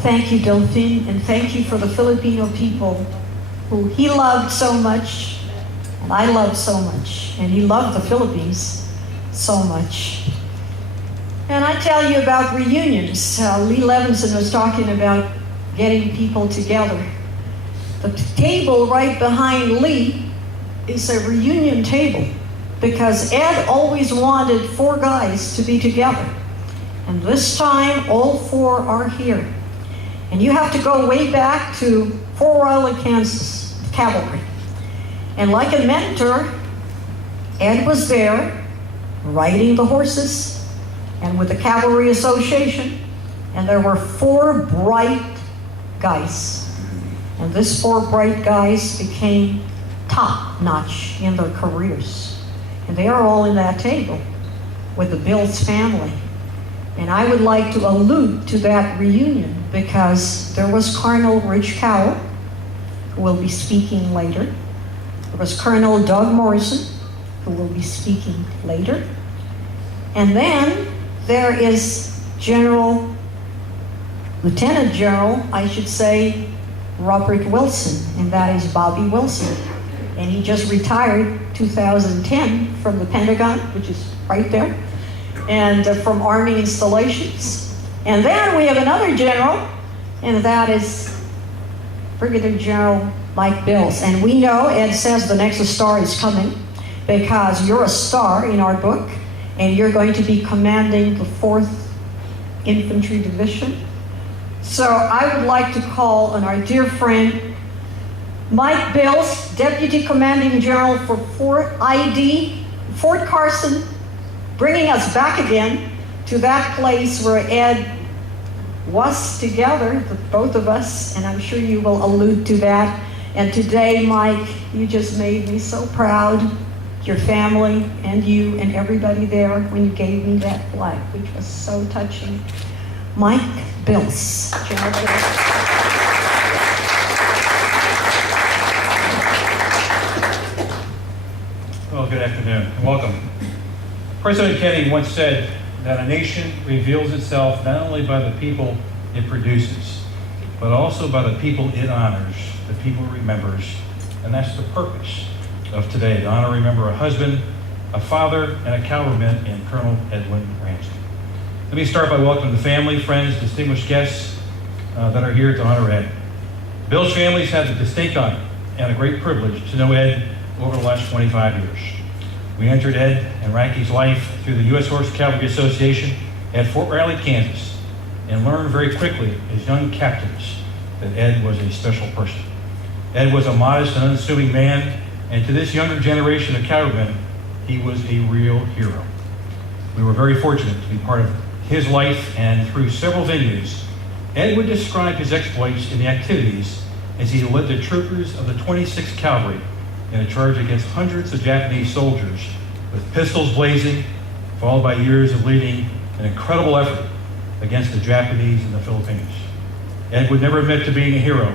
Thank you, Delphine, and thank you for the Filipino people who he loved so much, and I loved so much, and he loved the Philippines so much. And I tell you about reunions. Lee Levinson was talking about getting people together. The table right behind Lee is a reunion table because Ed always wanted 4 guys to be together. And this time, all 4 are here. And you have to go way back to Fort Riley, Kansas, cavalry. And like a mentor, Ed was there riding the horses and with the Cavalry Association. And there were 4 bright guys. And these 4 bright guys became top-notch in their careers. And they are all in that table with the Bills family. And I would like to allude to that reunion because there was Colonel Rich Cowell, who will be speaking later. There was Colonel Doug Morrison, who will be speaking later. And then there is Lieutenant General, I should say, Robert Wilson, and that is Bobby Wilson. And he just retired 2010 from the Pentagon, which is right there, and from Army installations. And then we have another general, and that is Brigadier General Mike Bills. And we know, Ed says the next star is coming because you're a star in our book, and you're going to be commanding the 4th Infantry Division. So I would like to call on our dear friend, Mike Bills, Deputy Commanding General for Fort Carson, bringing us back again to that place where Ed was together, the both of us, and I'm sure you will allude to that. And today, Mike, you just made me so proud, your family and you and everybody there when you gave me that flag, which was so touching. Mike Bills. General Bills. Well, good afternoon and welcome. President Kennedy once said that a nation reveals itself not only by the people it produces, but also by the people it honors, the people it remembers, and that's the purpose of today, to honor and remember a husband, a father, and a cavalryman in Colonel Edwin Ramsey. Let me start by welcoming the family, friends, distinguished guests that are here to honor Ed. Bill's family's had the distinct honor and a great privilege to know Ed over the last 25 years. We entered Ed and Rankie's life through the U.S. Horse Cavalry Association at Fort Riley, Kansas, and learned very quickly as young captains that Ed was a special person. Ed was a modest and unassuming man, and to this younger generation of cavalrymen, he was a real hero. We were very fortunate to be part of his life, and through several venues, Ed would describe his exploits in the activities as he led the troopers of the 26th Cavalry in a charge against hundreds of Japanese soldiers with pistols blazing, followed by years of leading an incredible effort against the Japanese and the Filipinos. Ed would never admit to being a hero,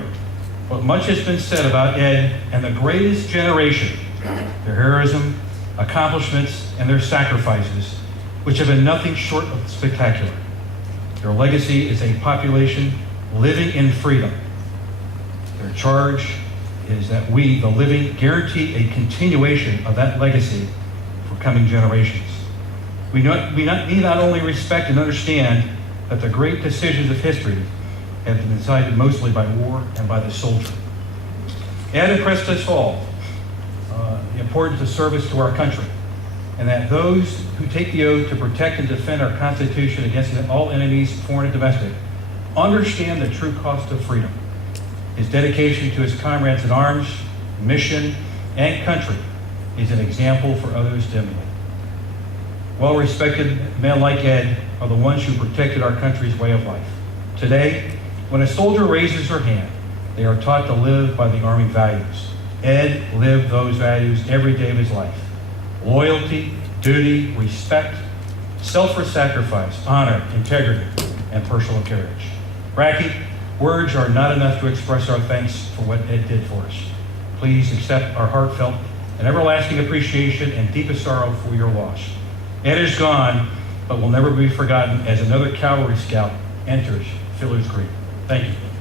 but much has been said about Ed and the greatest generation, their heroism, accomplishments, and their sacrifices, which have been nothing short of spectacular. Their legacy is a population living in freedom. Their charge is that we, the living, guarantee a continuation of that legacy for coming generations. We need not only respect and understand that the great decisions of history have been decided mostly by war and by the soldier. Ed impressed us all the importance of service to our country, and that those who take the oath to protect and defend our Constitution against all enemies, foreign and domestic, understand the true cost of freedom. His dedication to his comrades in arms, mission, and country is an example for others to emulate. Well-respected men like Ed are the ones who protected our country's way of life. Today, when a soldier raises her hand, they are taught to live by the Army values. Ed lived those values every day of his life. Loyalty, duty, respect, self-sacrifice, honor, integrity, and personal courage. Racky, words are not enough to express our thanks for what Ed did for us. Please accept our heartfelt and everlasting appreciation and deepest sorrow for your loss. Ed is gone, but will never be forgotten as another cavalry scout enters Fiddler's Green. Thank you.